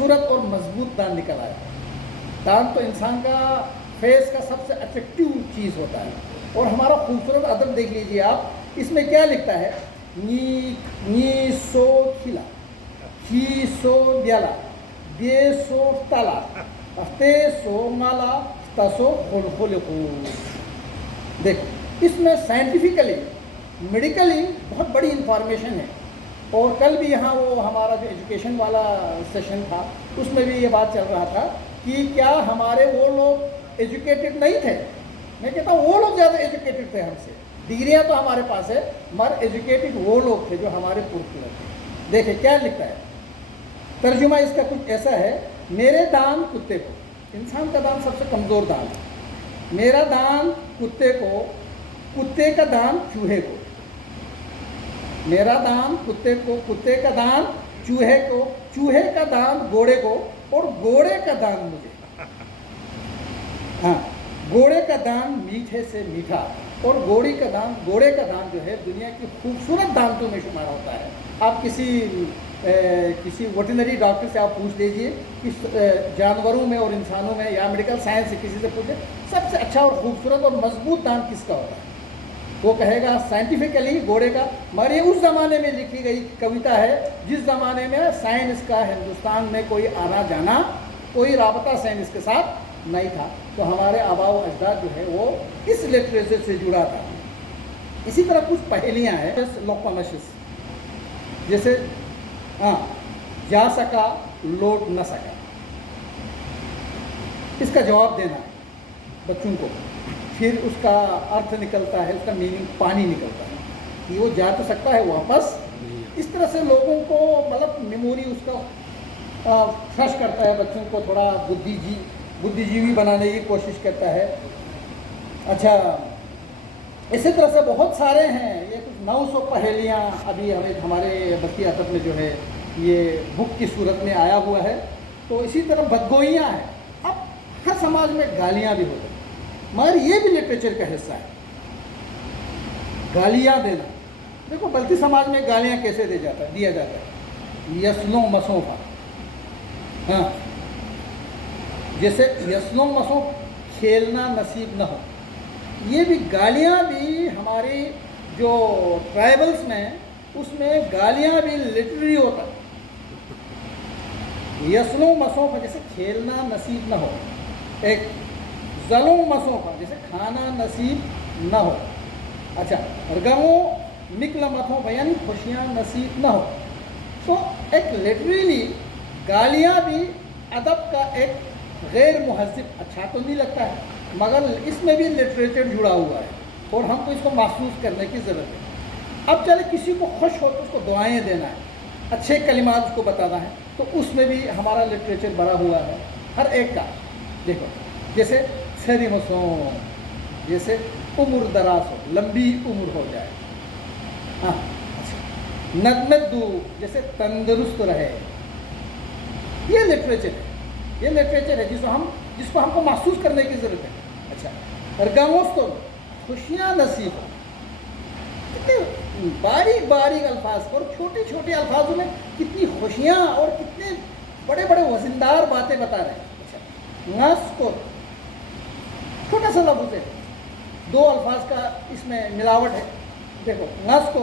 खूबसूरत और मजबूत दांत निकल आया। दांत तो इंसान का फेस का सबसे अट्रैक्टिव चीज़ होता है। और हमारा खूबसूरत अदब देख लीजिए आप, इसमें क्या लिखता है, नी सो खिला, ही सो ग्याला, दे सो ताला, ते सो माला, तसो खुल। देखो इसमें साइंटिफिकली मेडिकली बहुत बड़ी इंफॉर्मेशन है। और कल भी यहाँ वो हमारा जो एजुकेशन वाला सेशन था उसमें भी ये बात चल रहा था कि क्या हमारे वो लोग एजुकेटेड नहीं थे। मैं कहता हूँ वो लोग ज़्यादा एजुकेटेड थे हमसे, डिग्रियाँ तो हमारे पास है मगर एजुकेटेड वो लोग थे जो हमारे पूर्वज थे। देखिए क्या लिखता है, तर्जुमा इसका कुछ ऐसा है, मेरे दान कुत्ते को, इंसान का दान सबसे कमज़ोर दान है, मेरा दान कुत्ते को, कुत्ते का दान चूहे को, मेरा दान कुत्ते को, कुत्ते का दान चूहे को, चूहे का दान घोड़े को और घोड़े का दान मुझे। हाँ, घोड़े का दान मीठे से मीठा और घोड़े का दान जो है दुनिया की खूबसूरत दांतों में शुमार होता है। आप किसी वेटरनरी डॉक्टर से आप पूछ लीजिए कि जानवरों में और इंसानों में या मेडिकल साइंस से किसी से पूछे सबसे अच्छा और खूबसूरत और मजबूत दांत किसका होता है, वो कहेगा साइंटिफिकली घोड़े का। मगर ये उस ज़माने में लिखी गई कविता है जिस ज़माने में साइंस का हिंदुस्तान में कोई आना जाना, कोई राबता साइंस के साथ नहीं था। तो हमारे आबा व अजदाद जो है वो इस लिटरेचर से जुड़ा था। इसी तरह कुछ पहेलियाँ हैं, लोकोमशिस, जैसे हाँ, जा सका लौट न सका, इसका जवाब देना बच्चों को, फिर उसका अर्थ निकलता है, उसका मीनिंग पानी निकलता है कि वो जा तो सकता है वापस। इस तरह से लोगों को मतलब मेमोरी उसका फ्रेश करता है, बच्चों को थोड़ा बुद्धिजीवी बनाने की कोशिश करता है। अच्छा, इसी तरह से बहुत सारे हैं, ये कुछ 900 पहेलियाँ अभी हमारे बस्ती अदब में जो है ये बुक की सूरत में आया हुआ है। तो इसी तरह बदगोइयाँ हैं। अब हर समाज में गालियाँ भी होती हैं मगर ये भी लिटरेचर का हिस्सा है, गालियाँ देना। देखो बल्कि समाज में गालियाँ कैसे दिया जाता है, यसनो मसों का, हाँ, जैसे यसनो मसों खेलना नसीब न हो, ये भी गालियाँ भी हमारी जो ट्राइबल्स में उसमें गालियाँ भी लिटरेरी होता है। यसनो मसों का जैसे खेलना नसीब न हो, एक जलो मसों का जैसे खाना नसीब न हो। अच्छा, और गमो निकल मतों का यानी खुशियाँ नसीब न हो। तो एक लिटरेली गालियाँ भी अदब का एक गैर मुहज़्ज़िब, अच्छा तो नहीं लगता है मगर इसमें भी लिटरेचर जुड़ा हुआ है और हमको इसको महसूस करने की ज़रूरत है। अब चले किसी को खुश हो तो उसको दुआएं देना है, अच्छे कलिमात उसको बताना है, तो उसमें भी हमारा लिटरेचर भरा हुआ है हर एक का। देखो जैसे सरीमसों, जैसे उम्र दराज हो, लंबी उम्र हो जाए। हाँ, नदमदू जैसे तंदुरुस्त रहे, ये लिटरेचर है, ये लिटरेचर है जिसको हमको महसूस करने की ज़रूरत है। अच्छा, और गमोस्तो खुशियाँ नसीब हो, कितने बारीक बारीक अल्फाज और छोटे छोटे अल्फाजों में कितनी खुशियाँ और कितने बड़े बड़े वज़नदार बातें बता रहे हैं। अच्छा, नस को छोटा सा लफ्ज़ है, दो अल्फाज का इसमें मिलावट है। देखो नस को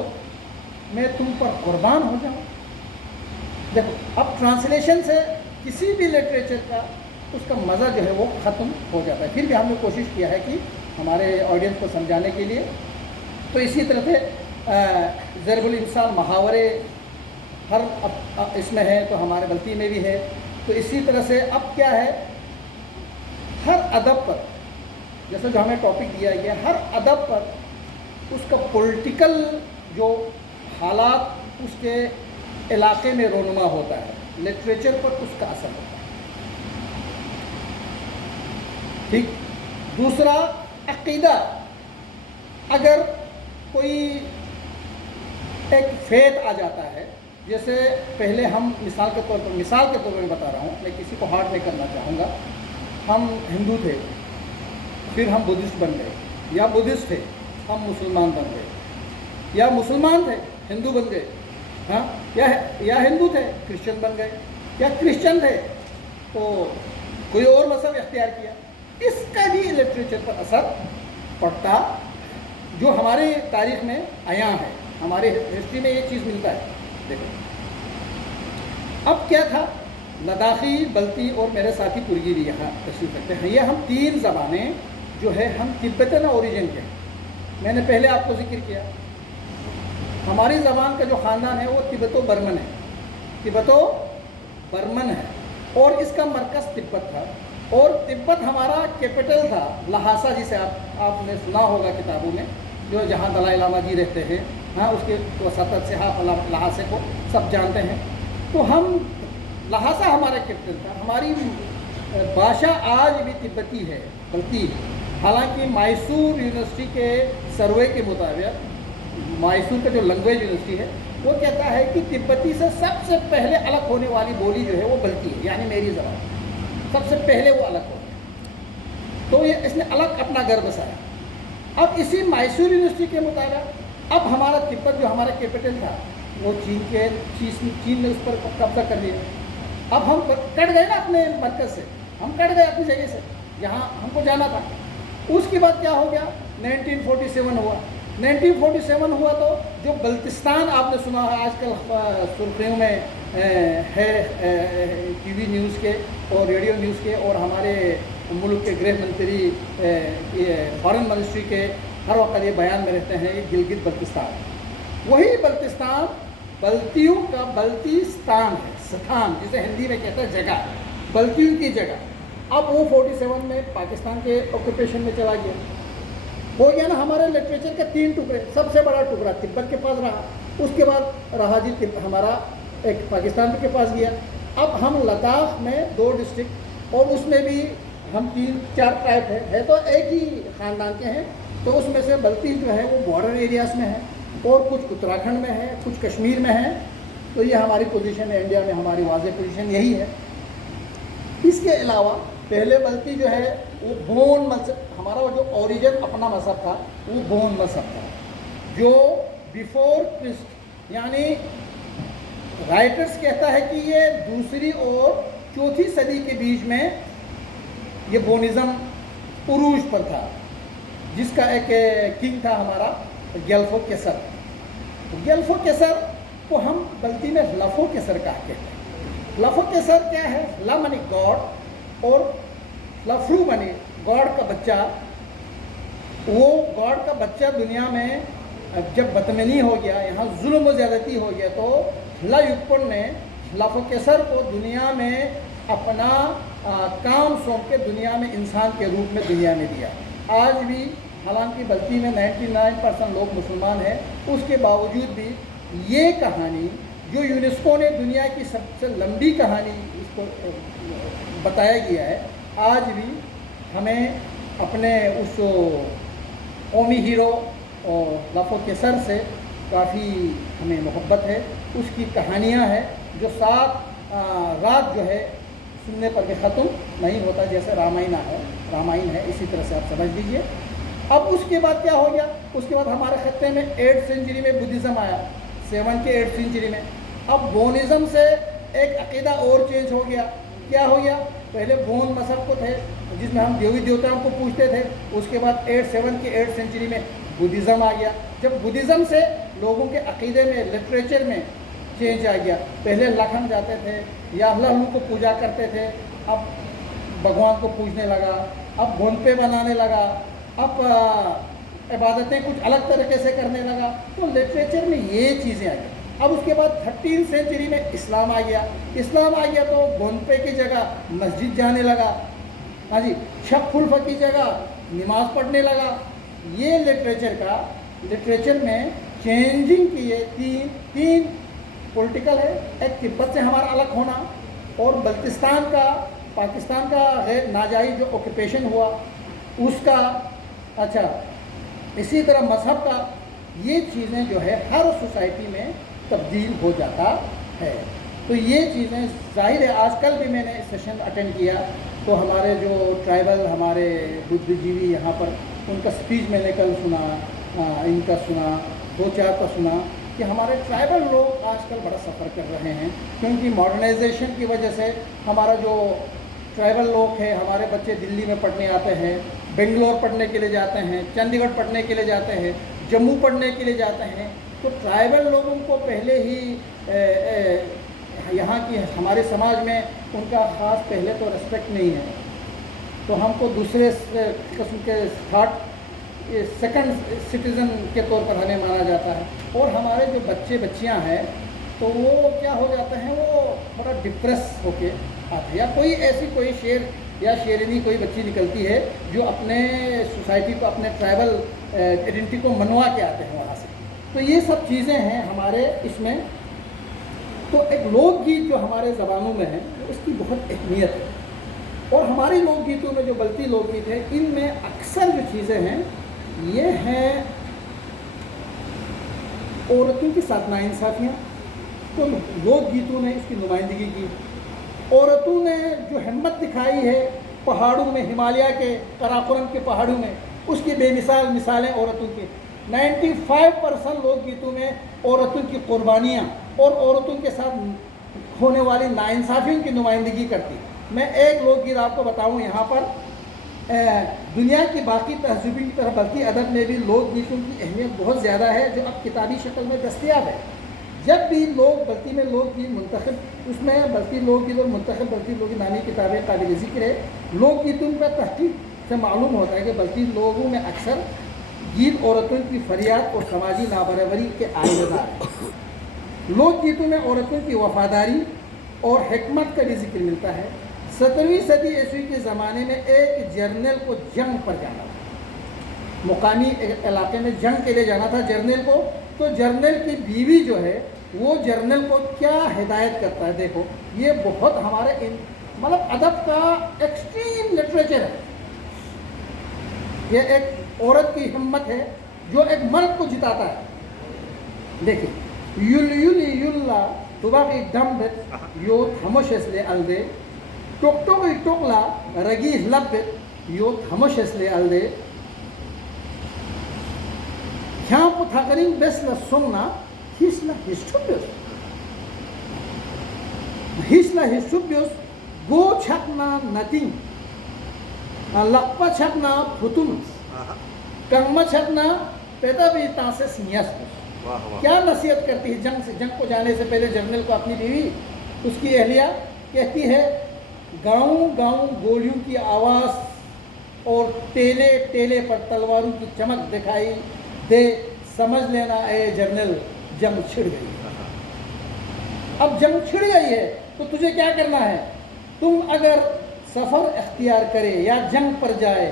मैं तुम पर कुर्बान हो जाऊँ। देखो अब ट्रांसलेशन से किसी भी लिटरेचर का उसका मज़ा जो है वो ख़त्म हो जाता है। फिर भी हमने कोशिश किया है कि हमारे ऑडियंस को समझाने के लिए। तो इसी तरह से ज़रबुल इंसान मुहावरे हर इसमें है, तो हमारे बल्ती में भी है। तो इसी तरह से अब क्या है, हर अदब पर जैसे जो हमें टॉपिक दिया गया, हर अदब पर उसका पॉलिटिकल जो हालात उसके इलाके में रोनुमा होता है, लिटरेचर पर उसका असर होता है। ठीक। दूसरा अक़ीदा, अगर कोई एक फेथ आ जाता है, जैसे पहले हम मिसाल के तौर पर बता रहा हूँ, मैं किसी को हार्ड नहीं करना चाहूँगा, हम हिंदू थे फिर हम बुद्धिस्ट बन गए, या बुद्धिस्ट थे हम मुसलमान बन गए, या मुसलमान थे हिंदू बन गए, हाँ, या हिंदू थे क्रिश्चियन बन गए। या क्रिश्चियन थे तो कोई और मजहब इख्तियार किया, इसका भी लिटरेचर पर असर पड़ता, जो हमारे तारीख में आया है, हमारे हिस्ट्री में ये चीज़ मिलता है। देखो अब क्या था, लद्दाखी, बल्ती और मेरे साथी पुरगिरी यहाँ तशरीफ रखते हैं। ये हम 3 ज़बानें जो है हम तिब्बतन ओरिजिन के, मैंने पहले आपको जिक्र किया, हमारी ज़बान का जो ख़ानदान है वो तिब्बतो बर्मन है, तिब्बतो बर्मन है, और इसका मरकज़ तिब्बत था, और तिब्बत हमारा कैपिटल था लहासा, जिसे आपने सुना होगा किताबों में, जो जहाँ दलाई लामा जी रहते हैं, हाँ उसके वसातत से आप लहासे को सब जानते हैं। तो हम लहासा हमारा कैपिटल था, हमारी भाषा आज भी तिब्बती है, बल्कि हालांकि मैसूर यूनिवर्सिटी के सर्वे के मुताबिक, मैसूर का जो लैंग्वेज यूनिवर्सिटी है वो कहता है कि तिब्बती से सबसे पहले अलग होने वाली बोली जो है वो बल्ती है, यानी मेरी ज़बान सबसे पहले वो अलग हो गया, तो ये इसने अलग अपना घर बसाया। अब इसी मैसूर यूनिवर्सिटी के मुताबिक अब हमारा तिब्बत जो हमारा कैपिटल था वो चीन ने उस पर कब्जा कर लिया। अब हम कट गए ना अपने मरकज़ से, हम कट गए अपनी जगह से जहाँ हमको जाना था। उसके बाद क्या हो गया, 1947 हुआ। 1947 हुआ तो जो बल्तिस्तान आपने सुना है आजकल सुर्खियों में है, टीवी न्यूज़ के और रेडियो न्यूज़ के, और हमारे मुल्क के गृह मंत्री फॉरेन मिनिस्ट्री के हर वक्त ये बयान में रहते हैं, ये गिलगित बल्तिस्तान, वही बल्तिस्तान बल्तियों का बल्तिस्तान है, स्थान जिसे हिंदी में कहते हैं जगह, बल्तियों की जगह। अब वो 47 में पाकिस्तान के ऑक्यूपेशन में चला गया, हो गया ना। हमारे लिटरेचर के 3 टुकड़े, सबसे बड़ा टुकड़ा तिब्बत के पास रहा, उसके बाद रहा जी हमारा एक पाकिस्तान के पास गया। अब हम लद्दाख में 2 डिस्ट्रिक्ट, और उसमें भी हम 3-4 ट्राइब है तो एक ही ख़ानदान के हैं, तो उसमें से बल्ती जो है वो बॉर्डर एरियाज़ में है, और कुछ उत्तराखंड में है, कुछ कश्मीर में है। तो ये हमारी पोजीशन है, इंडिया में हमारी वाज़ेह पोजीशन यही है। इसके अलावा पहले बल्ती जो है वो बोन मजहब, हमारा वो जो ओरिजिन अपना मजहब था वो बोन मजहब था, जो बिफोर क्रिस्ट, यानी राइटर्स कहता है कि ये 2री और 4थी सदी के बीच में ये बोनिज़म उरूज पर था, जिसका एक किंग था हमारा ग्याल्फो केसर। ग्याल्फो केसर को हम बल्ती में लफो केसर कहते हैं। लफो केसर क्या है, ला मानी गॉड और लफ्रू मानी गॉड का बच्चा। वो गॉड का बच्चा दुनिया में जब बदतमीजी हो गया, यहाँ जुल्म व ज़्यादती हो गया, तो लायुक्पुन ने लफो केसर को दुनिया में अपना काम सौंप के दुनिया में इंसान के रूप में दुनिया में दिया। आज भी हालांकि बल्कि में 99% लोग मुसलमान हैं, उसके बावजूद भी ये कहानी जो यूनेस्को ने दुनिया की सबसे लंबी कहानी इसको बताया गया है, आज भी हमें अपने उस कौमी हीरो और लफो केसर से काफ़ी हमें मोहब्बत है। उसकी कहानियाँ हैं जो 7 रात जो है सुनने पर भी ख़त्म नहीं होता, जैसे रामायण है, इसी तरह से आप समझ लीजिए। अब उसके बाद क्या हो गया, उसके बाद हमारे खत्ते में 8th सेंचुरी में बुद्धिज़्म आया, 7th के 8th सेंचुरी में। अब बोनिज़म से एक अक़ीदा और चेंज हो गया। क्या हो गया, पहले बोन मजहब को थे जिसमें हम देवी देवताओं को पूछते थे, उसके बाद 7th के 8th सेंचुरी में बुद्धिज़्म आ गया। जब बुद्धिज़्म से लोगों के अक़ीदे में, लिटरेचर में चेंज आ गया। पहले लखन जाते थे या अल्लाह को पूजा करते थे, अब भगवान को पूजने लगा, अब घोंपे बनाने लगा, अब इबादतें कुछ अलग तरीके से करने लगा। तो लिटरेचर में ये चीज़ें आ गई। अब उसके बाद 13th सेंचुरी में इस्लाम आ गया। इस्लाम आ गया तो घोंपे की जगह मस्जिद जाने लगा, हाँ जी, शब खुल्फ की जगह नमाज पढ़ने लगा। ये लिटरेचर में चेंजिंग की ये तीन पॉलिटिकल है, एक तिब्बत से हमारा अलग होना, और बल्तिस्तान का पाकिस्तान का गैर नाजायज़ जो ऑक्यूपेशन हुआ उसका, अच्छा इसी तरह मज़हब का, ये चीज़ें जो है हर सोसाइटी में तब्दील हो जाता है। तो ये चीज़ें ज़ाहिर है, आज कल भी मैंने सेशन अटेंड किया तो हमारे जो ट्राइबल हमारे बुद्धिजीवी यहाँ पर, उनका स्पीच मैंने कल सुना, इनका सुना, 2-4 का सुना। کہ ہمارے ٹرائبل لوگ آج کل بڑا سفر کر رہے ہیں، کیونکہ ماڈرنائزیشن کی وجہ سے ہمارا جو ٹرائبل لوگ ہے، ہمارے بچے دلی میں پڑھنے آتے ہیں، بنگلور پڑھنے کے لیے جاتے ہیں، چنڈی گڑھ پڑھنے کے لیے جاتے ہیں، جموں پڑھنے کے لیے جاتے ہیں، تو ٹرائبل لوگوں کو پہلے ہی یہاں کی ہمارے سماج میں ان کا خاص پہلے تو ریسپیکٹ نہیں ہے، تو ہم کو دوسرے قسم کے سیکنڈ سٹیزن کے طور پر ہمیں مانا جاتا ہے، اور ہمارے جو بچے بچیاں ہیں تو وہ کیا ہو جاتے ہیں، وہ تھوڑا ڈپریس ہو کے آتے ہیں، یا کوئی شعر یا شیرینی کوئی بچی نکلتی ہے جو اپنے سوسائٹی کو، اپنے ٹرائبل آئیڈینٹی کو منوا کے آتے ہیں وہاں سے، تو یہ سب چیزیں ہیں ہمارے اس میں۔ تو ایک لوک گیت جو ہمارے زبانوں میں ہے اس کی بہت اہمیت ہے، اور ہماری لوک گیتوں میں جو بلتی لوک گیت ہے ان میں اکثر جو چیزیں ہیں یہ ہیں عورتوں کی ساتھ ناانصافیاں، تو لوک گیتوں نے اس کی نمائندگی کی۔ عورتوں نے جو ہمت دکھائی ہے پہاڑوں میں، ہمالیہ کے قراقرم کے پہاڑوں میں، اس کی بے مثال مثالیں عورتوں کی۔ 95% لوک گیتوں میں عورتوں کی قربانیاں اور عورتوں کے ساتھ ہونے والی ناانصافیوں کی نمائندگی کرتی۔ میں ایک لوک گیت آپ کو بتاؤں یہاں پر، دنیا کی باقی تہذیبوں کی طرح بلتی ادب میں بھی لوک گیتوں کی اہمیت بہت زیادہ ہے، جو اب کتابی شکل میں دستیاب ہے۔ جب بھی لوگ بلتی میں لوک گیت منتخب، اس میں بلتی لوک گیت اور منتخب بلتی لوک گیت نامی کتابیں قابل ذکر ہے۔ لوک گیتوں پر تحقیق سے معلوم ہوتا ہے کہ بلتی لوگوں میں اکثر گیت عورتوں کی فریاد اور سماجی نابرابری کے آئینہ دار ہیں۔ لوک گیتوں میں عورتوں کی وفاداری اور حکمت کا بھی ذکر ملتا ہے۔ 17ویں صدی عیسوی کے زمانے میں ایک جرنیل کو جنگ پر جانا تھا، مقامی علاقے میں جنگ کے لیے جانا تھا جرنیل کو، تو جرنیل کی بیوی جو ہے وہ جرنیل کو کیا ہدایت کرتا ہے، دیکھو یہ بہت ہمارے مطلب ادب کا ایکسٹریم لٹریچر ہے۔ یہ ایک عورت کی ہمت ہے جو ایک مرد کو جتاتا ہے۔ دیکھیں، یولی یولا تباقی دمبت یوت ہموشسلے الدے ٹوکٹوگی ٹوکلا رگی لبت یوت ہموشسلے الدے یہاں کو تھاکرین بیسلا سونگنا ہیسلا ہسٹوبیوس گو چھکنا نتنگ لقپا چھکنا پھتن کنگما چھکنا پیدا بھی تاسے سنیاس۔ کیا نصیحت کرتی ہے جنگ کو جانے سے پہلے جرنیل کو اپنی بیوی؟ اس کی اہلیہ کہتی ہے، گاؤں گاؤں گولیوں کی آواز اور ٹیلے ٹیلے پر تلواروں کی چمک دکھائی دے، سمجھ لینا اے جرنیل جنگ چھڑ گئی۔ اب جنگ چھڑ گئی ہے تو تجھے کیا کرنا ہے؟ تم اگر سفر اختیار کرے یا جنگ پر جائے،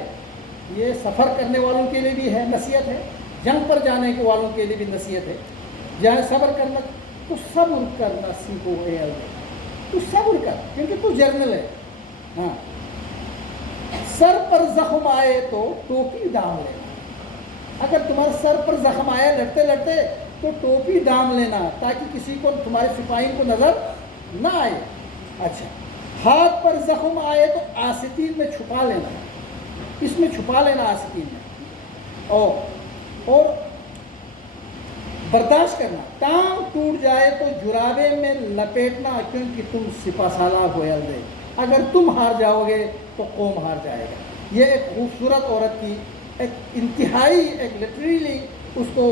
یہ سفر کرنے والوں کے لیے بھی ہے نصیحت ہے، جنگ پر جانے کے والوں کے لیے بھی نصیحت ہے۔ جہاں صبر کرنا تو صبر کرنا سیکھو اے اللہ، تو صبر کر کیونکہ تو جرنل ہے۔ ہاں، سر پر زخم آئے تو ٹوپی دام لینا، اگر تمہارے سر پر زخم آئے لڑتے لڑتے تو ٹوپی دام لینا تاکہ کسی کو، تمہارے سپاہی کو نظر نہ آئے۔ اچھا، ہاتھ پر زخم آئے تو آستین میں چھپا لینا، اس میں چھپا لینا آستین میں، اور برداشت کرنا۔ ٹانگ ٹوٹ جائے تو جرابے میں لپیٹنا کیونکہ تم سپہ سالار ہو دے، اگر تم ہار جاؤ گے تو قوم ہار جائے گا۔ یہ ایک خوبصورت عورت کی ایک انتہائی ایک لٹریلی اس کو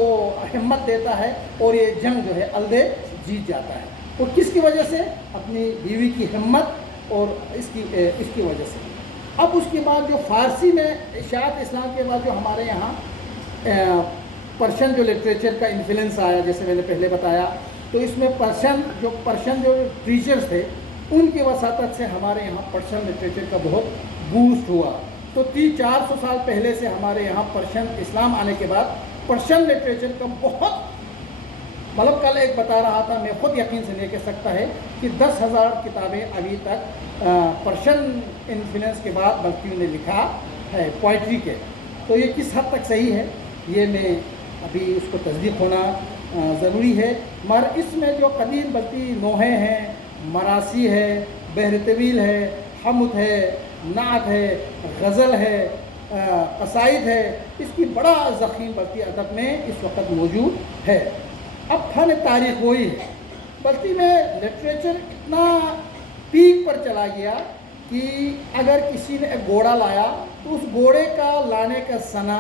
ہمت دیتا ہے، اور یہ جنگ جو ہے الدے جیت جاتا ہے، اور کس کی وجہ سے؟ اپنی بیوی کی ہمت اور اس کی وجہ سے۔ اب اس کے بعد جو فارسی میں اشاعت اسلام کے بعد جو ہمارے یہاں پرشین جو لٹریچر کا انفلوئنس آیا، جیسے میں نے پہلے بتایا، تو اس میں پرشین جو ٹیچرز تھے ان کی وساطت سے ہمارے یہاں پرشین لٹریچر کا بہت بوسٹ ہوا۔ تو 400 سال پہلے سے ہمارے یہاں پرشین اسلام آنے کے بعد پرشین لٹریچر کا بہت، مطلب کل ایک بتا رہا تھا، میں خود یقین سے نہیں کہہ سکتا ہے کہ 10,000 کتابیں ابھی تک پرشین انفلوئنس کے بعد بلتیوں نے لکھا ہے پوئٹری کے۔ تو یہ کس حد تک صحیح ہے یہ میں ابھی اس کو تصدیق ہونا ضروری ہے، مگر اس میں جو قدیم بلتی نوحے ہیں، مراسی ہے، بحر طویل ہے، حمد ہے، نعت ہے، غزل ہے، قصائد ہے، اس کی بڑا ضخیم بلتی ادب میں اس وقت موجود ہے۔ अब फन तारीख वही है, बल्कि में लिटरेचर इतना पीक पर चला गया कि अगर किसी ने एक घोड़ा लाया तो उस घोड़े का लाने का सना,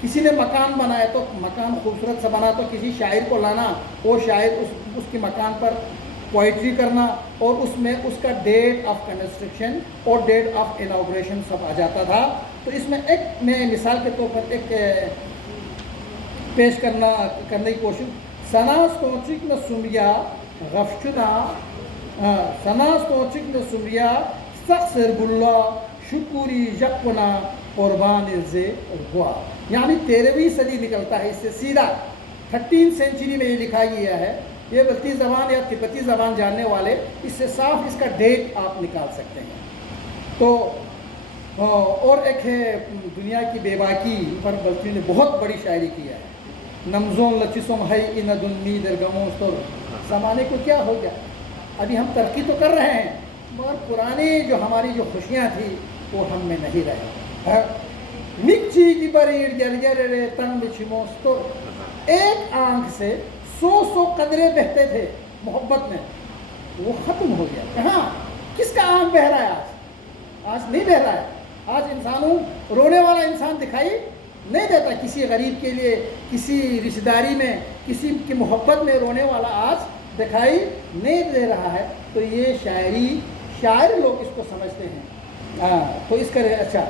किसी ने मकान बनाया तो मकान खूबसूरत सा बना तो किसी शायर को लाना, वो शायर उसके मकान पर पोइट्री करना और उसमें उसका डेट ऑफ कंस्ट्रक्शन और डेट ऑफ इनॉग्रेशन सब आ जाता था। तो इसमें एक मैं मिसाल के तौर पर एक पेश करने की कोशिश, सना स्टोचिक न सुमिया गफ्शुना सना स्टोचिक न सुमिया सक्सरगुल्ला शुक्री जक्वना कुर्बान इर्ज़े हुआ, यानी 13वीं सदी निकलता है इससे सीधा। 13th सेंचुरी में ये लिखा गया है। ये बल्ती ज़बान या तिब्बती ज़बान जानने वाले इससे साफ इसका डेट आप निकाल सकते हैं। तो और एक है दुनिया की बेबाकी पर बल्ती ने बहुत बड़ी शायरी किया है। नमज़ों लचिसों है इन दुन्नी दरगमों तो ज़माने को क्या हो गया, अभी हम तरक्की तो कर रहे हैं मगर पुरानी जो हमारी जो खुशियाँ थी वो हम में नहीं रहे। मिक्ची की बरीड जरजर तंग बिछमोस, तो एक आंख से 100 कदरे बहते थे मोहब्बत में, वो ख़त्म हो गया। कहाँ किसका आंख बह रहा है आज? आज नहीं बह रहा है। आज इंसानों रोने वाला इंसान दिखाई नहीं देता, किसी गरीब के लिए, किसी रिश्तेदारी में, किसी की मोहब्बत में रोने वाला आज दिखाई नहीं दे रहा है। तो ये शायरी, शायर लोग इसको समझते हैं। तो इसका अच्छा,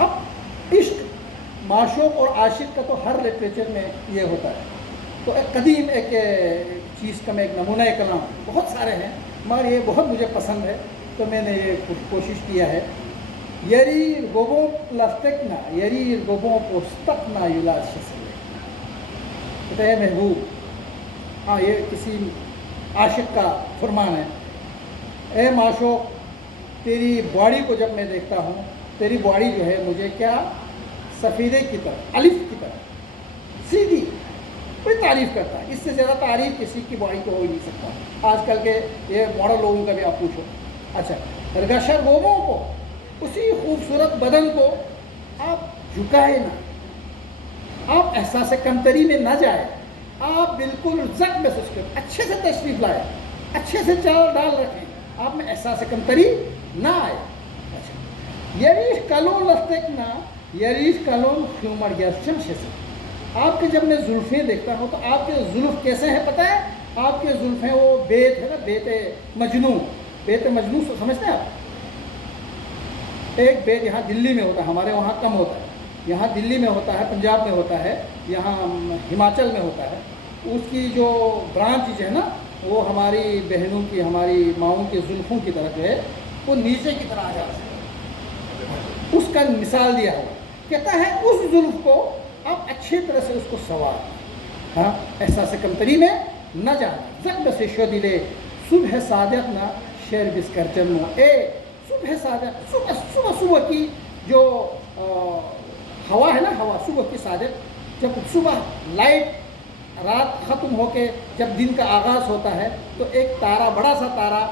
अब इश्क, माशूक और आशिक का तो हर लिटरेचर में ये होता है। तो एक कदीम एक चीज़ का मैं एक नमूना कलाम, बहुत सारे हैं मगर ये बहुत मुझे पसंद है तो मैंने ये कोशिश किया है। यरी गोबों प्लास्टिकना यरी गोबों पोस्तकना युलाश है महबूब। हाँ, ये किसी आशिक का फरमान है। ए माशूक, तेरी बॉडी को जब मैं देखता हूँ, तेरी बॉडी जो है मुझे क्या सफ़ीदे की तरह, अलिफ की तरह सीधी कोई तारीफ़ करता है। इससे ज़्यादा तारीफ़ किसी की बॉडी को हो ही नहीं सकता। आजकल के ये मॉडल लोगों का भी आप पूछो। अच्छा, रगशर गोमों को, उसी खूबसूरत बदन को आप झुकाए ना, आप एहसास कमतरी में ना जाए, आप बिल्कुल ज़क महसूस करें, अच्छे से तशरीफ़ लाए, अच्छे से चाल डाल रखें, आप में एहसास कमतरी ना आए। अच्छा, यरीश कलों लस्तिक ना यरीश कलों ह्यूमर यर्चन से, आपके जब मैं जुल्फ़ें देखता हूँ तो आपके जुल्फ़ कैसे हैं पता है? आपके जुल्फ़ें वो बेत है ना, बेत मजनू समझते हैं आप? एक बेत यहाँ दिल्ली में होता है, हमारे वहाँ कम होता है। यहाँ दिल्ली में होता है, पंजाब में होता है, यहाँ हिमाचल में होता है। उसकी जो ब्रांच है ना, वो हमारी बहनों की, हमारी माओं के जुल्फ़ों की तरफ है, वो नीचे की तरह आ जाता है। उसका मिसाल दिया हुआ, कहता है उस जुल्फ़ को आप अच्छी तरह से उसको सवार, हाँ, एहसास कमतरी में न जाना। जब से शो दिले सुबह सादक ना शेर बिस्कर जन्म, ए सुबह सादक, सुबह की जो हवा है ना, हवा सुबह की सादक, जब सुबह लाइट, रात ख़त्म होके जब दिन का आगाज़ होता है तो एक तारा, बड़ा सा तारा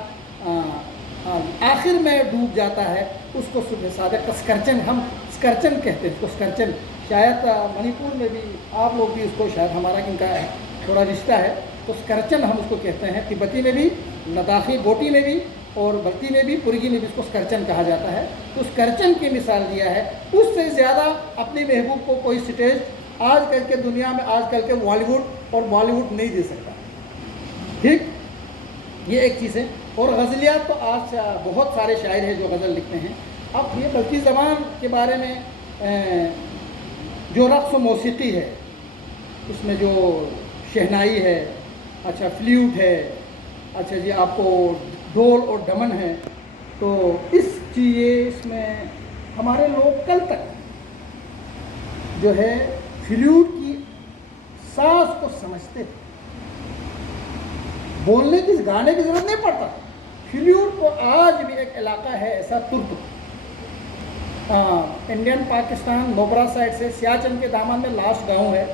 आखिर में डूब जाता है, उसको सुबह सादक का स्कर्चन, हम स्कर्चन कहते हैं उसको। स्कर्चन शायद मणिपुर में भी आप लोग भी उसको, शायद हमारा इनका थोड़ा रिश्ता है, तो स्कर्चन हम उसको कहते हैं। तिब्बती में भी, लद्दाखी बोटी में भी और बल्ती में भी, पुर्गी में भी उसको स्कर्चन कहा जाता है। तो स्कर्चन की मिसाल दिया है। उससे ज़्यादा अपने महबूब को कोई स्टेज आजकल के दुनिया में, आजकल के बॉलीवुड और बॉलीवुड नहीं दे सकता। ठीक, ये एक चीज़ है। और गज़लियात तो आज बहुत सारे शायर हैं जो गज़ल लिखते हैं। अब ये बल्ती ज़बान के बारे में जो रक़्स व मौसीक़ी है, उसमें जो शहनाई है, अच्छा फ्लूट है, अच्छा जी आपको ढोल और डमन है, तो इस चीज़ इसमें हमारे लोग कल तक जो है फ्लूट की सांस को समझते थे, बोलने की, गाने की ज़रूरत नहीं पड़ता। फ्लूट को आज भी एक इलाका है ऐसा तुर्क, इंडियन पाकिस्तान नोबरा साइड से सियाचिन के दामन में लास्ट गांव है,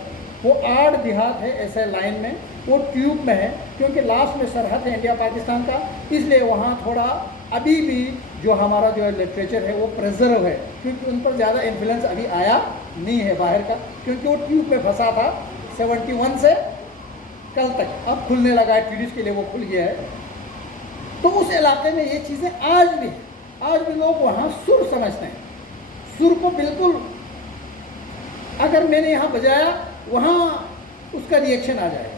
वो 8 देहात है ऐसे लाइन में, वो ट्यूब में है क्योंकि लास्ट में सरहद है इंडिया पाकिस्तान का, इसलिए वहाँ थोड़ा अभी भी जो हमारा जो लिटरेचर है वो प्रिजर्व है, क्योंकि उन पर ज़्यादा इन्फ्लुएंस अभी आया नहीं है बाहर का, क्योंकि वो ट्यूब में फंसा था 71 से कल तक, अब खुलने लगा है, टूरिस्ट के लिए वो खुल गया है। तो उस इलाके में ये चीज़ें आज भी हैं, आज भी लोग वहाँ सुर समझते हैं, सुर को बिल्कुल, अगर मैंने यहाँ बजाया वहाँ उसका रिएक्शन आ जाएगा,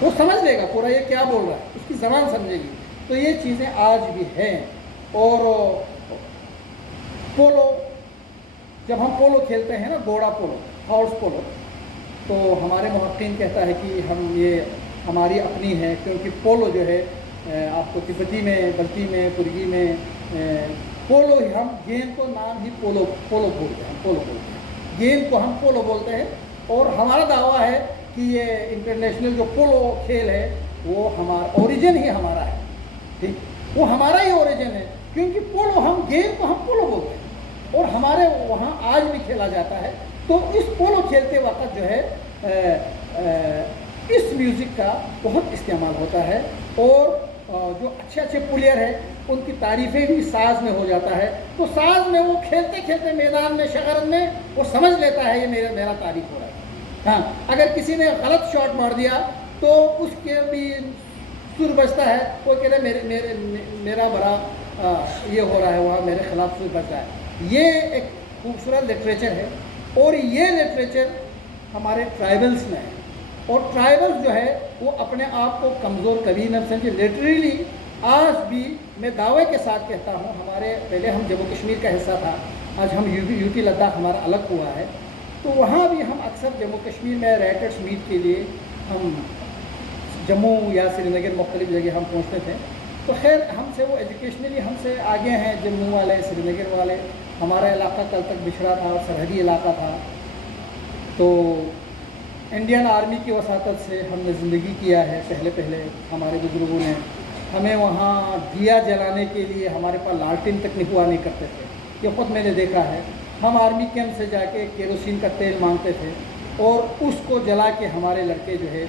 वो समझ लेगा पूरा ये क्या बोल रहा है, उसकी ज़बान समझेगी। तो ये चीज़ें आज भी हैं। और पोलो, जब हम पोलो खेलते हैं ना, घोड़ा पोलो, हॉर्स पोलो, तो हमारे मुहक्कीन कहता है कि हम ये हमारी अपनी है, क्योंकि पोलो जो है आपको तिब्बती में, बल्ती में, पुर्गी में पोलो ही, हम गेंद को नाम ही पोलो बोलते हैं, पोलो बोलते हैं, गेंद को हम पोलो बोलते हैं। और हमारा दावा है कि ये इंटरनेशनल जो पोलो खेल है वो हमारा ओरिजिन ही हमारा है, ठीक, वो हमारा ही ओरिजिन है, क्योंकि पोलो, हम गेंद को हम पोलो बोलते हैं और हमारे वहाँ आज भी खेला जाता है। तो इस पोलो खेलते वक्त जो है इस म्यूज़िक का बहुत इस्तेमाल होता है। और जो अच्छे अच्छे प्लेयर हैं उनकी तारीफ़ें भी साज में हो जाता है। तो साज में वो खेलते खेलते मैदान में, शगरन में, वो समझ लेता है ये मेरा तारीफ़ हो रहा है। हाँ, अगर किसी ने गलत शॉट मार दिया तो उसके भी सुर बजता है, वो कह रहे मेरा बड़ा ये हो रहा है, वहाँ मेरे ख़िलाफ़ सुर बजता है। ये एक खूबसूरत लिटरेचर है और ये लिटरेचर हमारे ट्राइबल्स में है। और ट्राइबल्स जो है वो अपने आप को कमज़ोर कभी न समझे। लिटरली आज भी मैं दावे के साथ कहता हूँ, हमारे पहले हम जम्मू कश्मीर का हिस्सा था, आज हम यूपी लद्दाख हमारा अलग हुआ है। तो वहाँ भी हम अक्सर जम्मू कश्मीर में राइटर्स मीट के लिए हम जम्मू या श्रीनगर मुख्तलिफ़ जगह हम पहुँचते थे। तो खैर हमसे वो एजुकेशनली हमसे आगे हैं जम्मू वाले, श्रीनगर वाले। हमारा इलाका कल तक बिछड़ा था, सरहदी इलाका था। तो इंडियन आर्मी की वसातत से हमने ज़िंदगी किया है। पहले हमारे बुज़ुर्गों ने हमें वहाँ दिया जलाने के लिए, हमारे पास लालटेन तक नहीं हुआ नहीं करते थे, ये ख़ुद मैंने देखा है। हम आर्मी कैंप से जाके केरोसिन का तेल मांगते थे और उसको जला के हमारे लड़के जो है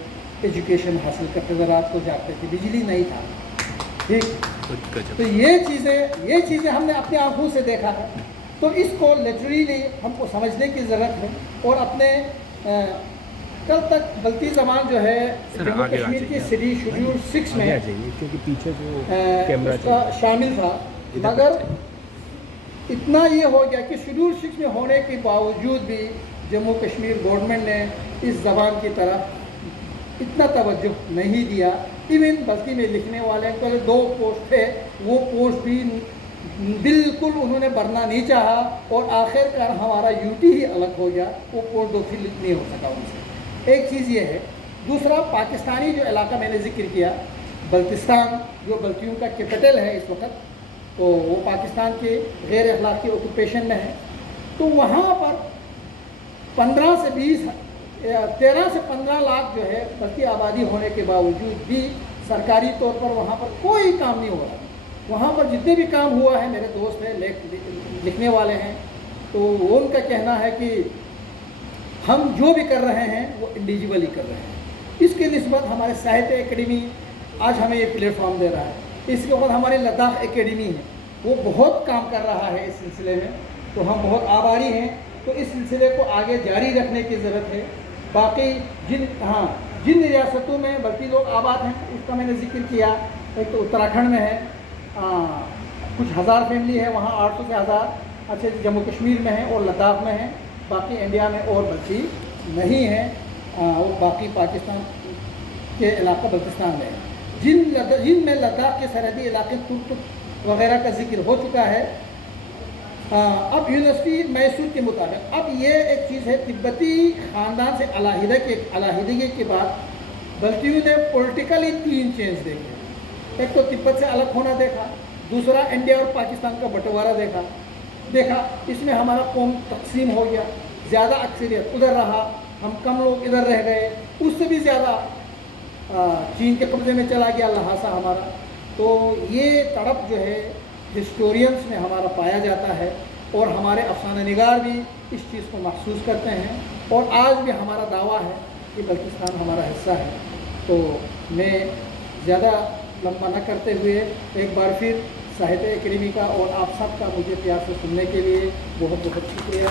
एजुकेशन हासिल करते थे, रात को जागते थे, बिजली नहीं था, ठीक। तो ये चीज़ें हमने अपनी आंखों से देखा है। तो इसको लिटरली हमको समझने की ज़रूरत है। और अपने कल तक बल्ती ज़बान जो है जम्मू कश्मीर की शेड्यूल 6 में, क्योंकि पीछे जो कैमरा शामिल था, मगर इतना ये हो गया कि शेड्यूल 6 में होने के बावजूद भी जम्मू कश्मीर गवर्नमेंट ने इस ज़बान की तरफ इतना तवज्जो नहीं दिया। इवन बल्कि में लिखने वाले को 2 पोस्ट थे, वो पोस्ट भी बिल्कुल उन्होंने भरना नहीं चाहा और आखिरकार हमारा यूटी ही अलग हो गया, वो पोस्ट 2 फिल नहीं हो सका उनसे। एक चीज़ ये है। दूसरा, पाकिस्तानी जो इलाका मैंने जिक्र किया, बल्तिस्तान, जो बल्तियों का कैपिटल है इस वक्त, तो वो पाकिस्तान के गैर अखलाकी ऑक्यूपेशन में है। तो वहाँ पर 13 से 15 लाख जो है बल्कि आबादी होने के बावजूद भी सरकारी तौर पर वहाँ पर कोई काम नहीं हो रहा। वहाँ पर जितने भी काम हुआ है, मेरे दोस्त हैं लिखने वाले हैं, तो वो उनका कहना है कि हम जो भी कर रहे हैं वो इंडिविजुअली कर रहे हैं। इसके निस्बत हमारे साहित्य एकेडमी आज हमें ये प्लेटफॉर्म दे रहा है। इसके बाद हमारी लद्दाख एकेडमी है, वो बहुत काम कर रहा है इस सिलसिले में, तो हम बहुत आभारी हैं। तो इस सिलसिले को आगे जारी रखने की ज़रूरत है। बाकी जिन रियासतों में बल्कि लोग आबाद हैं उसका मैंने जिक्र किया। एक तो उत्तराखंड में है, कुछ हज़ार फैमिली है वहाँ, 800 से 1000 अच्छे जम्मू कश्मीर में है और लद्दाख में है। बाकी इंडिया में और बल्कि नहीं है, वो बाकी पाकिस्तान के इलाका बल्तिस्तान में है। जिन में लद्दाख के सरहदी इलाके तुर्क वगैरह का जिक्र हो चुका है। अब यूनिवर्सिटी मैसूर के मुताबिक अब ये एक चीज़ है, तिब्बती ख़ानदान से अलहदगी के बाद बल्तियों ने पॉलिटिकली 3 चेंज देखे। एक तो तिब्बत से अलग होना देखा, दूसरा इंडिया और पाकिस्तान का बंटवारा देखा। इसमें हमारा कौम तकसीम हो गया, ज़्यादा अक्सरियत उधर रहा, हम कम लोग इधर रह गए, उससे भी ज़्यादा चीन के कब्ज़े में चला गया लहासा हमारा। तो ये तड़प जो है हिस्टोरियंस में हमारा पाया जाता है और हमारे अफसाना निगार भी इस चीज़ को महसूस करते हैं। और आज भी हमारा दावा है कि बल्तिस्तान हमारा हिस्सा है। तो मैं ज़्यादा लंबा न करते हुए एक बार फिर साहित्य एकेडमी का और आप सब का मुझे प्यार से सुनने के लिए बहुत बहुत शुक्रिया,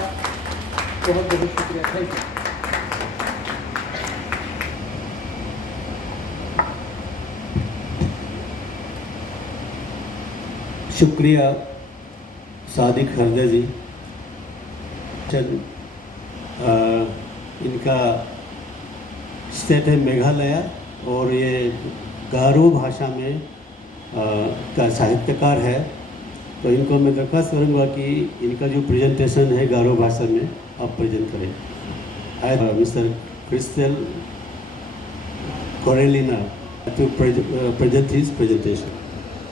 बहुत बहुत शुक्रिया। Thank you. शुक्रिया सादिक हरदे जी। इनका स्टेट है मेघालय और ये गारो भाषा में का साहित्यकार है, तो इनको मैं दरख्वास्त करूँगा कि इनका जो प्रेजेंटेशन है गारो भाषा में आप प्रेजेंट करें। Mister Crystal Corelina to present his presentation.